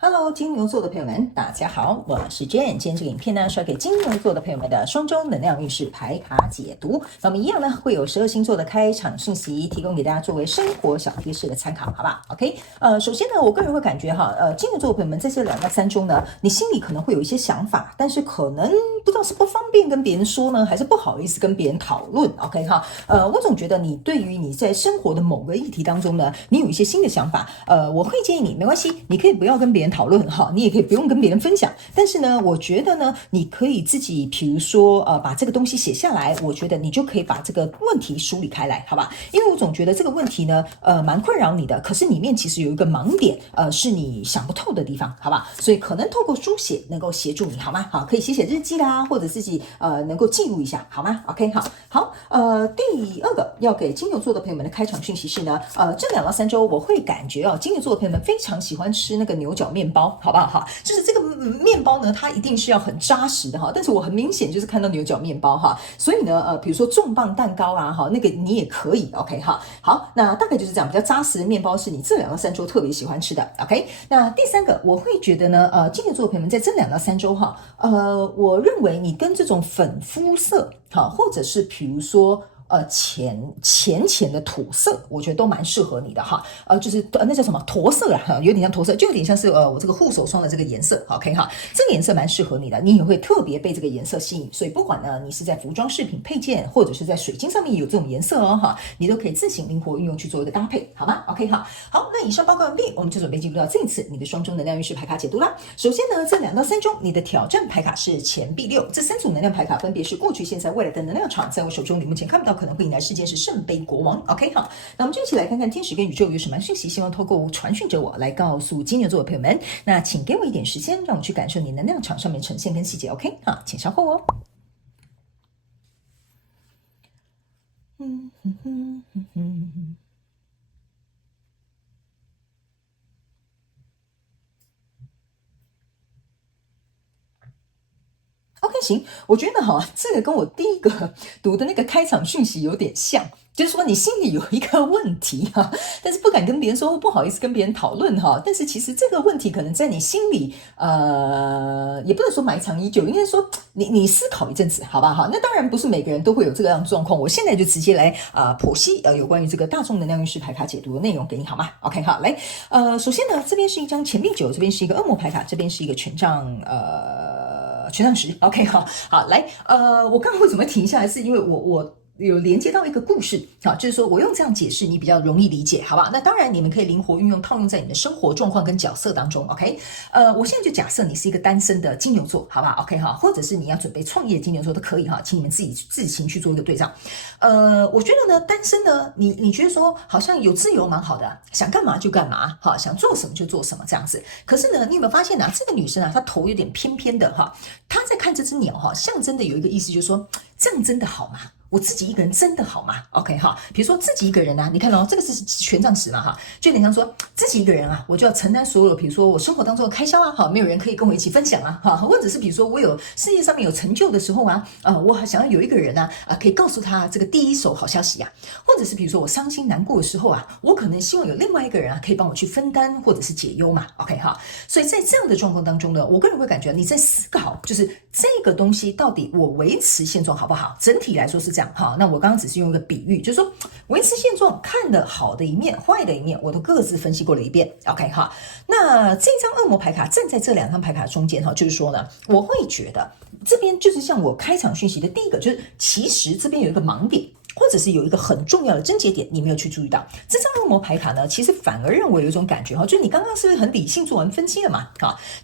Hello，金牛座的朋友们，大家好，我是 Jane。今天这个影片呢，是要给金牛座的朋友们的双周能量运势牌卡解读。那么一样呢，会有12星座的开场讯息，提供给大家作为生活小贴士的参考，好吧 ？OK，首先呢，我个人会感觉哈，金牛座的朋友们在这2到3周呢，你心里可能会有一些想法，但是可能不知道是不方便跟别人说呢，还是不好意思跟别人讨论。OK 哈，我总觉得你对于你在生活的某个议题当中呢，你有一些新的想法，我会建议你，没关系，你可以不要跟别人讨论哈，你也可以不用跟别人分享，但是呢，我觉得呢，你可以自己，比如说把这个东西写下来，我觉得你就可以把这个问题梳理开来，好吧？因为我总觉得这个问题呢，蛮困扰你的，可是里面其实有一个盲点，是你想不透的地方，好吧？所以可能透过书写能够协助你，好吗？好，可以写写日记啦，或者自己能够记录一下，好吗 ？OK， 好，第2个要给金牛座的朋友们的开场讯息是呢，这2到3周我会感觉金牛座的朋友们非常喜欢吃那个牛角面包，好不好？就是这个面包呢，它一定是要很扎实的哈，但是我很明显就是看到牛角面包哈，所以呢，比如说重磅蛋糕啊哈，那个你也可以 OK 哈。好，那大概就是这样，比较扎实的面包是你这2到3周特别喜欢吃的 OK。那第3个，我会觉得呢，金牛座的朋友们在这2到3周哈，我认为你跟这种粉肤色哈，或者是比如说浅的土色，我觉得都蛮适合你的哈。就是那叫什么驼色啦，有点像驼色，就有点像是我这个护手霜的这个颜色 ，OK 哈，这个颜色蛮适合你的，你也会特别被这个颜色吸引。所以不管呢你是在服装饰品配件，或者是在水晶上面有这种颜色哈，你都可以自行灵活运用去做一个搭配，好吗 ？OK 哈，好，那以上报告完毕，我们就准备进入到这一次你的双周能量运势牌卡解读啦。首先呢，这2到3周你的挑战牌卡是钱币6，这3组能量牌卡分别是过去、现在、未来的能量场，在我手中你目前看不到可能会迎来事件是圣杯国王 ，OK 好，那我们就一起来看看天使跟宇宙有什么讯息，希望透过传讯者我来告诉金牛座的朋友们。那请给我一点时间，让我去感受你能量场上面呈现跟细节 ，OK 好，请稍后哦。OK， 行，我觉得这个跟我第一个读的那个开场讯息有点像，就是说你心里有一个问题但是不敢跟别人说，不好意思跟别人讨论但是其实这个问题可能在你心里，也不能说埋藏已久，应该说你思考一阵子，好吧哈。那当然不是每个人都会有这个样的状况，我现在就直接来剖析有关于这个大众能量运势牌卡解读的内容给你，好吗 ？OK 好，来首先呢，这边是一张钱币9，这边是一个恶魔牌卡，这边是一个权杖10 OK 好，来我刚刚为什么停下来，是因为我有连接到一个故事就是说我用这样解释你比较容易理解，好吧？那当然你们可以灵活运用套用在你的生活状况跟角色当中 OK。我现在就假设你是一个单身的金牛座，好吧 OK 或者是你要准备创业的金牛座都可以请你们自行去做一个对照。我觉得呢，单身呢，你觉得说好像有自由蛮好的，想干嘛就干嘛想做什么就做什么这样子。可是呢，你有没有发现这个女生她头有点偏偏的她在看这只鸟象征的有一个意思，就是说这样真的好吗？我自己一个人真的好吗 ？OK 比如说自己一个人你看这个是权杖10嘛就有点像说自己一个人我就要承担所有，比如说我生活当中的开销没有人可以跟我一起分享或者是比如说我有事业上面有成就的时候我想要有一个人可以告诉他这个第一手好消息或者是比如说我伤心难过的时候我可能希望有另外一个人可以帮我去分担或者是解忧嘛 ，OK 所以在这样的状况当中呢，我个人会感觉你在思考，就是这个东西到底我维持现状好不好？整体来说是这样那我刚刚只是用一个比喻，就是说维持现状，看的好的一面、坏的一面，我都各自分析过了一遍。OK 那这张恶魔牌卡站在这2张牌卡中间就是说呢，我会觉得这边就是像我开场讯息的第一个，就是其实这边有一个盲点。或者是有一个很重要的症结点你没有去注意到，这张恶魔牌卡呢，其实反而让我有一种感觉就是你刚刚是不是很理性做完分析了嘛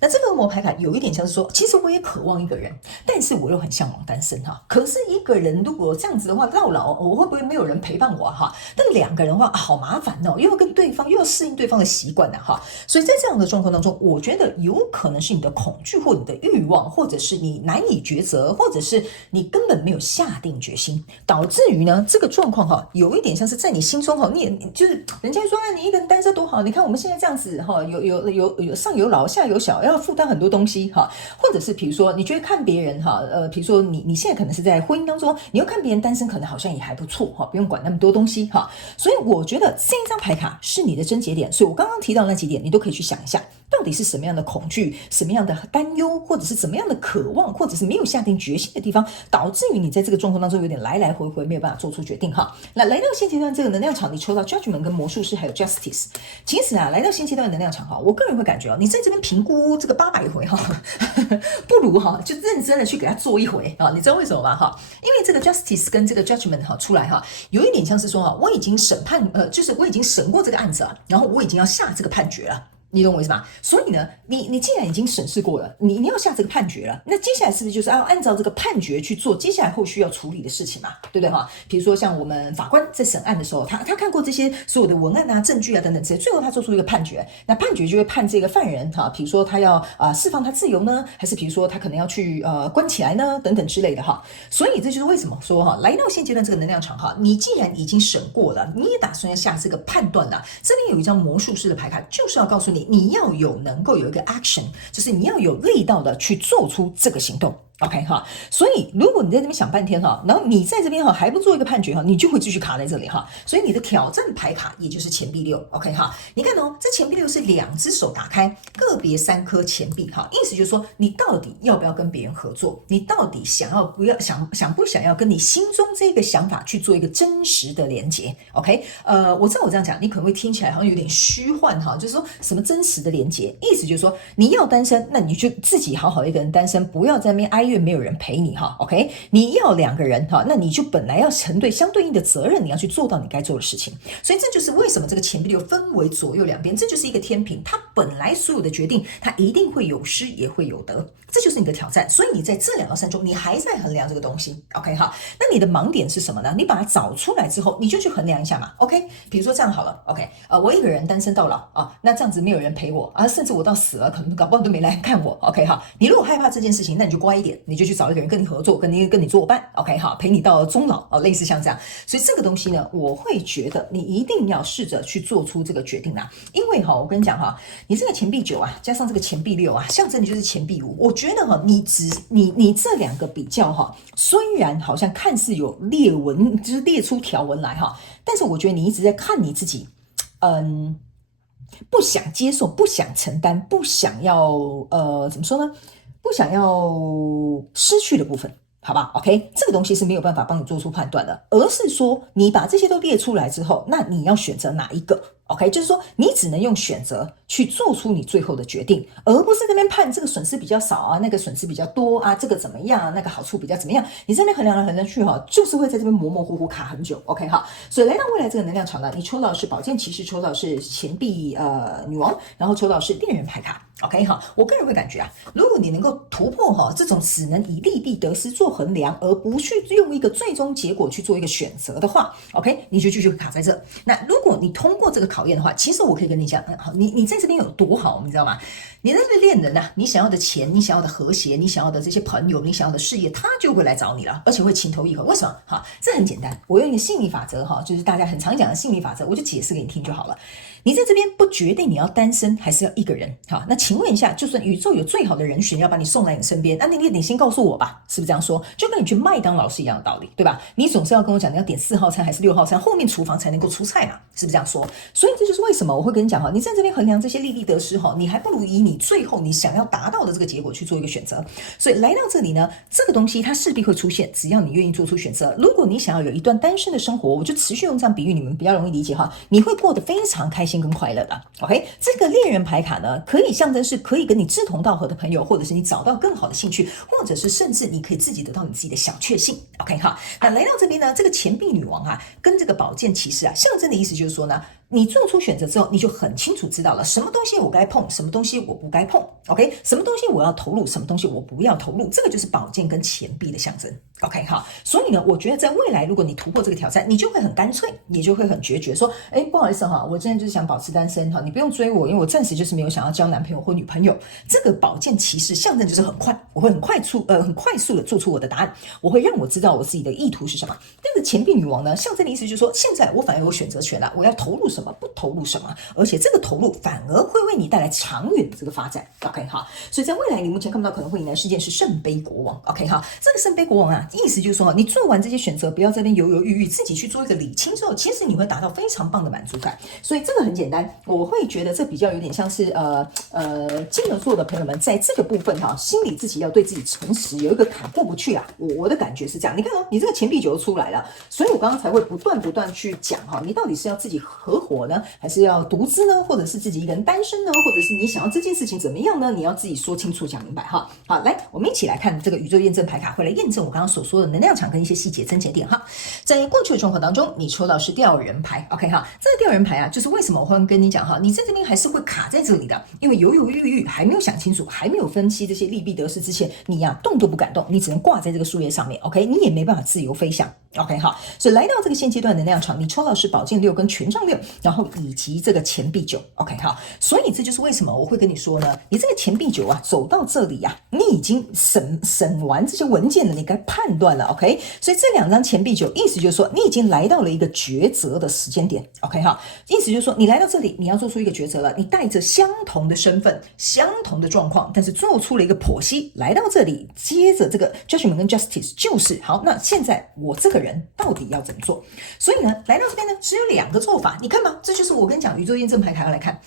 那这个恶魔牌卡有一点像是说，其实我也渴望一个人，但是我又很向往单身可是一个人如果这样子的话到老我会不会没有人陪伴我但2个人的话好麻烦又要跟对方又要适应对方的习惯所以在这样的状况当中，我觉得有可能是你的恐惧或你的欲望，或者是你难以抉择，或者是你根本没有下定决心，导致于呢呢，这个状况哈，有一点像是在你心中哈，你也就是人家说你一个人单身多好，你看我们现在这样子哈，有上有老下有小，要负担很多东西哈，或者是比如说你觉得看别人哈，比如说你现在可能是在婚姻当中，你又看别人单身可能好像也还不错哈，不用管那么多东西哈，所以我觉得这一张牌卡是你的症结点，所以我刚刚提到那几点，你都可以去想一下。到底是什么样的恐惧，什么样的担忧，或者是怎么样的渴望，或者是没有下定决心的地方，导致于你在这个状况当中有点来来回回没有办法做出决定哈。那来到现阶段这个能量场，你抽到 Judgment 跟魔术师还有 Justice， 其实啊，来到现阶段的能量场哈，我个人会感觉你在这边评估这个800回哈，不如哈就认真的去给他做一回啊，你知道为什么吗哈？因为这个 Justice 跟这个 Judgment 哈出来哈，有一点像是说我已经审判就是我已经审过这个案子啊，然后我已经要下这个判决了。你懂我意思吗？所以呢，你既然已经审视过了，你要下这个判决了，那接下来是不是就是要按照这个判决去做接下来后续要处理的事情嘛？对不对哈？比如说像我们法官在审案的时候，他看过这些所有的文案啊、证据啊等等这些，最后他做出一个判决，那判决就会判这个犯人哈，比如说他要释放他自由呢，还是比如说他可能要去关起来呢，等等之类的哈。所以这就是为什么说哈，来到现阶段这个能量场哈，你既然已经审过了，你也打算要下这个判断了，这边有一张魔术师的牌卡，就是要告诉你。你要能够有一个 action， 就是你要有力道的去做出这个行动。OK 哈，所以如果你在这边想半天哈，然后你在这边哈还不做一个判决哈，你就会继续卡在这里哈。所以你的挑战牌卡也就是钱币6 ，OK 哈，你看哦，这钱币6是2只手打开，个别3颗钱币哈，意思就是说你到底要不要跟别人合作？你到底想不想要跟你心中这个想法去做一个真实的连结 ？OK， 我知道我这样讲，你可能会听起来好像有点虚幻哈，就是说什么真实的连结，意思就是说你要单身，那你就自己好好一个人单身，不要在那边哀怨没有人陪你哈 ，OK？ 你要2个人哈，那你就本来要承对相对应的责任，你要去做到你该做的事情。所以这就是为什么这个钱币6分为左右两边，这就是一个天平，它本来所有的决定，它一定会有失也会有得，这就是你的挑战。所以你在这2到3中，你还在衡量这个东西 ，OK 哈？那你的盲点是什么呢？你把它找出来之后，你就去衡量一下嘛 ，OK？ 比如说这样好了 ，OK？ 我一个人单身到老啊，那这样子没有人陪我啊，甚至我到死了，可能搞不好都没来看我 ，OK 哈？你如果害怕这件事情，那你就乖一点，你就去找一个人跟你合作，跟你作伴 ，OK 哈，陪你到终老啊，类似像这样。所以这个东西呢，我会觉得你一定要试着去做出这个决定啦。因为哈，我跟你讲哈，你这个钱币9啊，加上这个钱币6啊，象征的就是钱币5。我觉得哈，你这2个比较哈，虽然好像看似有列文，就是列出条文来哈，但是我觉得你一直在看你自己，不想接受，不想承担，不想要怎么说呢？不想要失去的部分，好吧 ？OK， 这个东西是没有办法帮你做出判断的，而是说你把这些都列出来之后，那你要选择哪一个 ？OK， 就是说你只能用选择去做出你最后的决定，而不是这边判这个损失比较少啊，那个损失比较多啊，这个怎么样啊，那个好处比较怎么样？你这边衡量来衡量去哈，就是会在这边模模糊糊卡很久。OK 哈，所以来到未来这个能量场呢，你抽到的是宝剑骑士，抽到的是钱币女王，然后抽到的是恋人牌卡。OK 哈，我个人会感觉啊，如果你能够突破哈这种只能以利弊得失做衡量，而不去用一个最终结果去做一个选择的话 ，OK， 你就继续卡在这。那如果你通过这个考验的话，其实我可以跟你讲，你在这边有多好，你知道吗？你在这边恋人啊，你想要的钱，你想要的和谐，你想要的这些朋友，你想要的事业，他就会来找你了，而且会情投意合。为什么？哈，这很简单，我用一个心理法则哈，就是大家很常讲的心理法则，我就解释给你听就好了。你在这边不决定你要单身还是要一个人，好，那请问一下，就算宇宙有最好的人选要把你送来你身边，那你先告诉我吧，是不是这样说？就跟你去麦当劳是一样的道理，对吧？你总是要跟我讲你要点4号餐还是6号餐，后面厨房才能够出菜嘛，是不是这样说？所以这就是为什么我会跟你讲哈，你在这边衡量这些利弊得失哈，你还不如以你最后你想要达到的这个结果去做一个选择。所以来到这里呢，这个东西它势必会出现，只要你愿意做出选择。如果你想要有一段单身的生活，我就持续用这样比喻，你们比较容易理解哈，你会过得非常开心跟快乐的。OK， 这个恋人牌卡呢，可以象征是可以跟你志同道合的朋友，或者是你找到更好的兴趣，或者是甚至你可以自己得到你自己的小确幸。OK 哈，那来到这边呢，这个钱币女王啊，跟这个宝剑骑士啊，象征的意思就是说呢，你做出选择之后，你就很清楚知道了什么东西我该碰，什么东西我不该碰 ，OK？ 什么东西我要投入，什么东西我不要投入，这个就是宝剑跟钱币的象征 ，OK 哈。所以呢，我觉得在未来，如果你突破这个挑战，你就会很干脆，也就会很决绝，说，不好意思哈，我现在就是想保持单身哈，你不用追我，因为我暂时就是没有想要交男朋友或女朋友。这个宝剑骑士象征就是很快，我会很快速的做出我的答案，我会让我知道我自己的意图是什么。但是钱币女王呢，象征的意思就是说，现在我反而有选择权了，我要投入什么，不投入什么，而且这个投入反而会为你带来长远的这个发展 ，OK 哈。所以在未来你目前看不到可能会迎来事件是圣杯国王 ，OK 哈。这个圣杯国王啊，意思就是说，你做完这些选择，不要在那边犹犹豫豫，自己去做一个理清之后，其实你会达到非常棒的满足感。所以这个很简单，我会觉得这比较有点像是金牛座的朋友们在这个部分哈，心里自己要对自己诚实，有一个坎过不去啊。我的感觉是这样，你看哦，你这个钱币九出来了，所以我刚刚才会不断去讲哈，你到底是要自己合伙呢，还是要独资呢，或者是自己一个人单身呢，或者是你想要这件事情怎么样呢？你要自己说清楚讲明白哈。好，来，我们一起来看这个宇宙验证牌卡，会来验证我刚刚所说的能量场跟一些细节增减点哈。在过去的状况当中，你抽到是吊人牌 ，OK 哈，这个吊人牌啊，就是为什么我会跟你讲哈，你在这边还是会卡在这里的，因为犹犹豫豫，还没有想清楚，还没有分析这些利弊得失之前，你呀动都不敢动，你只能挂在这个树叶上面 ，OK， 你也没办法自由飞翔。OK 好，所以来到这个现阶段的能量场，你抽到是宝剑6跟权杖6，然后以及这个钱币9 ，OK 好，所以这就是为什么我会跟你说呢，你这个钱币9啊，走到这里啊，你已经审完这些文件了，你该判断了 ，OK， 所以这2张钱币9，意思就是说你已经来到了一个抉择的时间点 ，OK 好，意思就是说你来到这里，你要做出一个抉择了，你带着相同的身份、相同的状况，但是做出了一个剖析，来到这里，接着这个 judgment 跟 justice 就是好，那现在我这个人到底要怎么做？所以呢，来到这边呢，只有2个做法。你看吧，这就是我跟你讲宇宙验证牌卡要来看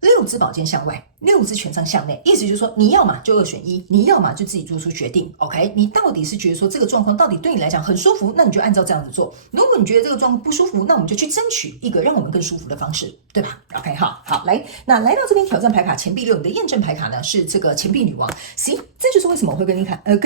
，6支宝剑向外，6支权杖向内，意思就是说，你要嘛就2选1，你要嘛就自己做出决定。OK， 你到底是觉得说这个状况到底对你来讲很舒服，那你就按照这样子做；如果你觉得这个状况不舒服，那我们就去争取一个让我们更舒服的方式，对吧 ？OK， 好，来，那来到这边挑战牌卡钱币6，你的验证牌卡呢是这个钱币女王。行，这就是为什么我会跟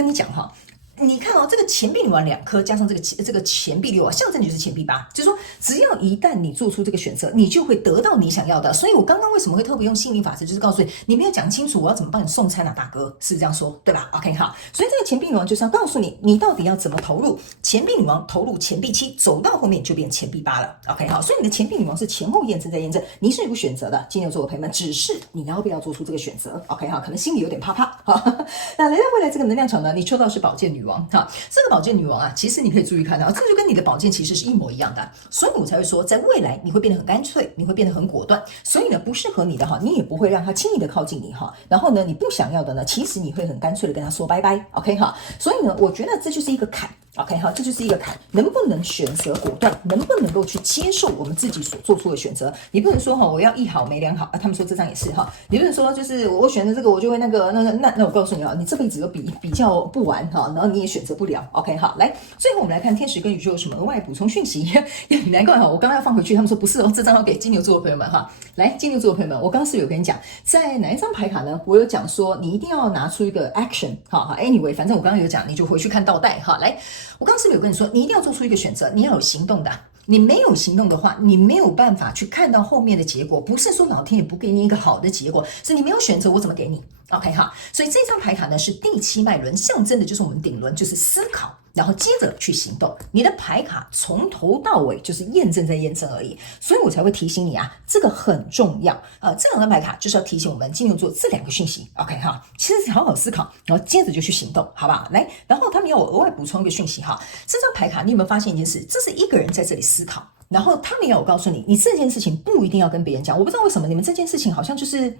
你讲哈。你看哦，这个钱币女王2颗加上这个钱币6啊，象征就是钱币8，就是说只要一旦你做出这个选择，你就会得到你想要的。所以我刚刚为什么会特别用心理法则，就是告诉你，你没有讲清楚我要怎么帮你送餐啊，大哥，是这样说对吧 ？OK 好，所以这个钱币女王就是要告诉你，你到底要怎么投入。钱币女王投入钱币7，走到后面就变钱币8了。OK 好，所以你的钱币女王是前后验证在验证，你是有个选择的，金牛座的朋友们，只是你要不要做出这个选择 ？OK 好，可能心里有点怕怕。好，那来到未来这个能量场呢，你抽到是宝剑女王哈，这个宝剑女王啊，其实你可以注意看到，这就跟你的宝剑其实是一模一样的，所以我才会说，在未来你会变得很干脆，你会变得很果断，所以呢，不适合你的哈，你也不会让他轻易的靠近你哈，然后呢，你不想要的呢，其实你会很干脆的跟他说拜拜 ，OK 哈，所以呢，我觉得这就是一个坎。OK 好，这就是一个坎，能不能选择果断，能不能够去接受我们自己所做出的选择？你不能说哈，我要1好没2好啊。他们说这张也是哈，你不能说就是我选择这个，我就会那我告诉你啊，你这辈子都比较不完哈，然后你也选择不了。OK 好，来，最后我们来看天使跟宇宙有什么额外补充讯息。难怪哈，我刚刚要放回去，他们说不是哦，这张要给金牛座的朋友们哈。来，金牛座的朋友们，我刚刚是有跟你讲，在哪一张牌卡呢？我有讲说你一定要拿出一个 action 哈。Anyway， 反正我刚刚有讲，你就回去看倒带哈。来。我刚刚是不是有跟你说，你一定要做出一个选择，你要有行动的。你没有行动的话，你没有办法去看到后面的结果。不是说老天也不给你一个好的结果，是你没有选择，我怎么给你 ？OK 哈，所以这张牌卡呢是第7脉轮，象征的就是我们顶轮，就是思考，然后接着去行动。你的牌卡从头到尾就是验证在验证而已，所以我才会提醒你啊，这个很重要。这2张牌卡就是要提醒我们金牛座这2个讯息。OK 哈，其实好好思考，然后接着就去行动，好不好？来，然后他们要我额外补充一个讯息哈，这张牌卡你有没有发现一件事？这是一个人在这里思考，然后他们要我告诉你，你这件事情不一定要跟别人讲。我不知道为什么你们这件事情好像就是。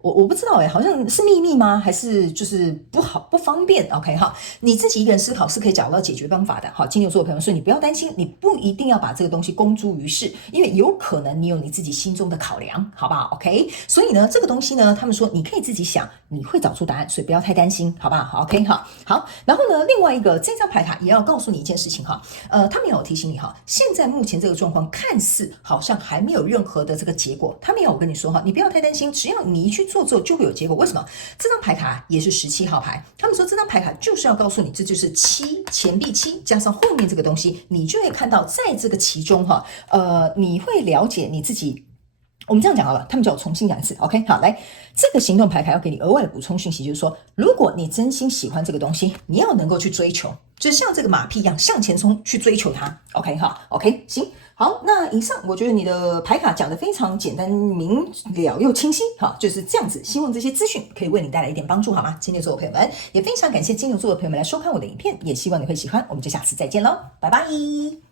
我不知道好像是秘密吗？还是就是不方便 ？OK 哈，你自己一个人思考是可以找到解决方法的。好，金牛座的朋友，所以你不要担心，你不一定要把这个东西公诸于世，因为有可能你有你自己心中的考量，好不好 ？OK， 所以呢，这个东西呢，他们说你可以自己想，你会找出答案，所以不要太担心，好不好 ？OK 哈，好，然后呢，另外一个这张牌卡也要告诉你一件事情哈，他们要我提醒你哈，现在目前这个状况看似好像还没有任何的这个结果，他们要我跟你说哈，你不要太担心，只要你一去做之后就会有结果。为什么？这张牌卡也是17号牌，他们说这张牌卡就是要告诉你，这就是钱币7加上后面这个东西，你就会看到在这个其中哈，你会了解你自己我们这样讲好了，他们叫我重新讲一次 ，OK？ 好，来，这个行动牌卡要给你额外的补充讯息，就是说，如果你真心喜欢这个东西，你要能够去追求，就像这个马屁一样向前冲去追求它 ，OK？ 哈 ，OK？ 行。好，那以上我觉得你的牌卡讲得非常简单明了又清晰，好，就是这样子。希望这些资讯可以为你带来一点帮助，好吗？金牛座的朋友们，也非常感谢金牛座的朋友们来收看我的影片，也希望你会喜欢。我们就下次再见喽，拜拜。